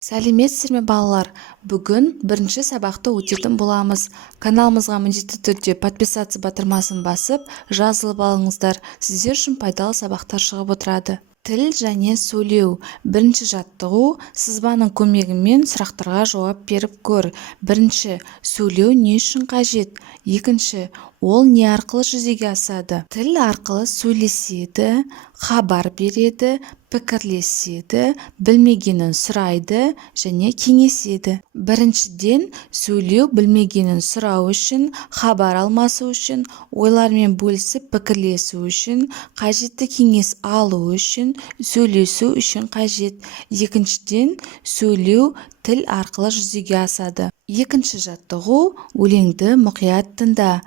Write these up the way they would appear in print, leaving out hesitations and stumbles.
Сәлеметсіздер ме балалар? Бүгін бірінші сабақты өтетін боламыз. Каналымызға міндетті түрде подписаться батырмасын басып, жазылып алыңыздар. Сіздер үшін пайдалы сабақтар шығып отырады. Тіл және сөйлеу. Бірінші жаттығу, сызбаның көмегімен сұрақтарға жауап беріп көр. Бірінші, сөйлеу не үшін қажет? Екінші, ол не арқылы жүзеге асады? Тіл арқылы сөйлеседі, хабар береді, пікірлеседі, білмегенін сұрайды және кеңеседі. Біріншіден, сөйлеу білмегенін сұрау үшін, хабар алмасу үшін, ойлармен бөлісіп пікірлесу үшін, қажетті кеңес алу үшін, сөйлесу үшін қажет. Екіншіден, сөйлеу тіл арқылы жүзеге асады. Екінші жаттығу, өлеңді мұқият тыңда.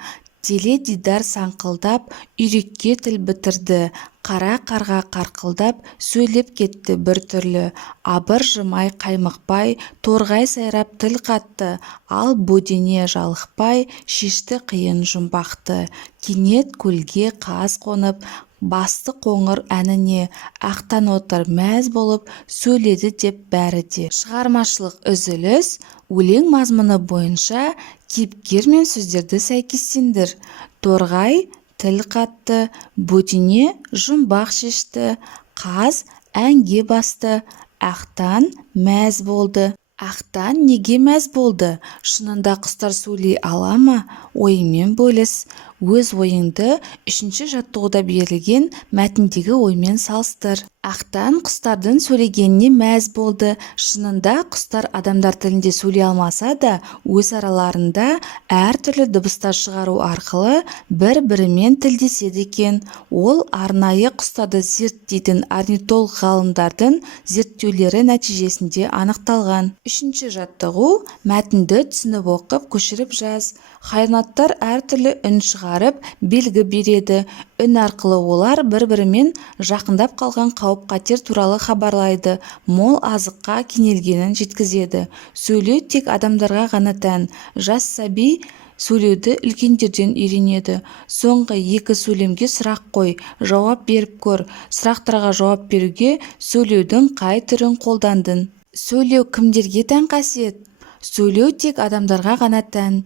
Теледидар саңқылдап, үйрекке тіл бітірді. Қара қарға қарқылдап, сөйлеп кетті бір түрлі. Абыржымай қаймықпай, торғай сайрап тіл қатты. Ал бөдене жалықпай, шешті қиын жұмбақты. Кенет көлге қаз қонып, басты қоңыр әніне, ақтан отыр мәз болып, сөйледі деп бәрі де. Шығармашылық үзіліс, өлең мазмұны бойынша кейіпкер мен сөздерді сәйкестендір. Торғай тіл қатты, бөдене жұмбақ шешті, қаз әнге басты, ақтан мәз болды. Ақтан неге мәз болды? Шынында құстар сөйлей ала ма? Ойымен бөліс. Өз ойыңды үшінші жаттығуда берілген мәтіндегі оймен салыстыр. Ақтан құстардың сөйлегеніне мәз болды. Шынында құстар адамдар тілінде сөйлей алмаса да, өз араларында әртүрлі дыбыстар шығару арқылы бір-бірімен тілдеседі екен. Ол арнайы құстарды зерттейтін орнитолог ғалымдардың зерттеулері нәтижесінде анықталған. Үшінші жаттығу, мәтінді түсініп оқып, көшіріп жаз. Хайуанаттар әртүрлі үн шығарып, белгі береді. Үн арқылы олар бір-бірімен жақындап қалған қауіп-қатер туралы хабарлайды, мол азыққа кенелгенін жеткізеді. Сөйлеу тек адамдарға ғана тән. Жас сәби сөйлеуді үлкендерден үйренеді. Соңғы екі сөйлемге сұрақ қой, жауап беріп көр. Сұрақтарға жауап беруге сөйлеудің қай түрін қолдандың? Сөйлеу кімдерге тән қасиет? Сөйлеу тек адамдарға ғана тән.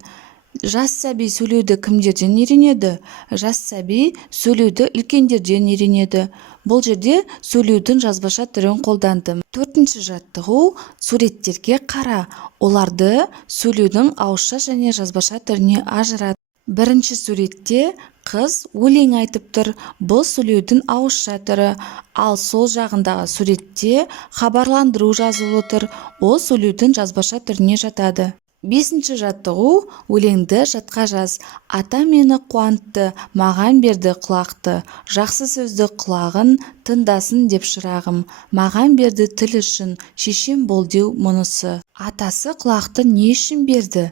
Жас сәби сөйлеуді кімдерден үйренеді? Жас сәби сөйлеуді үлкендерден үйренеді. Бұл жерде сөйлеудің жазбаша түрін қолдандым. Төртінші жаттығу, суреттерге қара. Оларды сөйлеудің ауызша және жазбаша түріне ажырат. Бірінші суретте қыз өлең айтып тұр. Бұл сөйлеудің ауызша түрі. Ал сол жағындағы суретте хабарландыру жазулы тұр. Ол сөйлеудің жазбаша түріне жатады. Бесінші жаттығу, өлеңді жатқа жаз. Ата мені қуантты, маған берді құлақты. Жақсы сөзді құлағын тыңдасын деп шырағым. Маған берді тіл үшін, шешем бол деу мұнысы. Атасы құлақты не үшін берді?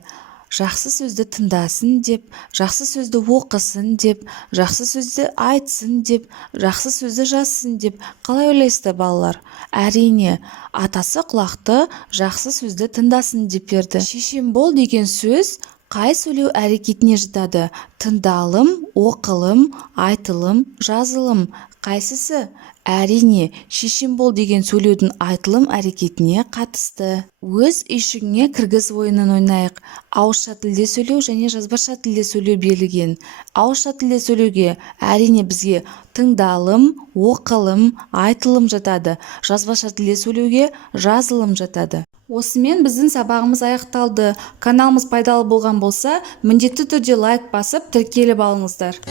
Жақсы сөзді тыңдасын деп, жақсы сөзді оқысын деп, жақсы сөзді айтсын деп, жақсы сөзді жазсын деп. Қалай ойлайсыздар балалар? Әрине, атасы құлақты жақсы сөзді тыңдасын деп берді. Шешем бол деген сөз қай сөйлеу әрекетіне жатады? Тыңдалым, оқылым, айтылым, жазылым. Қайсысы? Әрине, шешем бол деген сөйлеудің айтылым әрекетіне қатысты. Өз үйшігіңе кіргіз ойынын ойнайық. Ауызша тілде сөйлеу және жазбаша тілде сөйлеу берілген. Ауызша тілде сөйлеуге әрине бізге тыңдалым, оқылым, айтылым жатады. Жазбаша тілде сөйлеуге жазылым жатады. Осымен біздің сабағымыз аяқталды. Каналымыз пайдалы болған болса, міндетті түрде лайк басып, тіркеліп алыңыздар.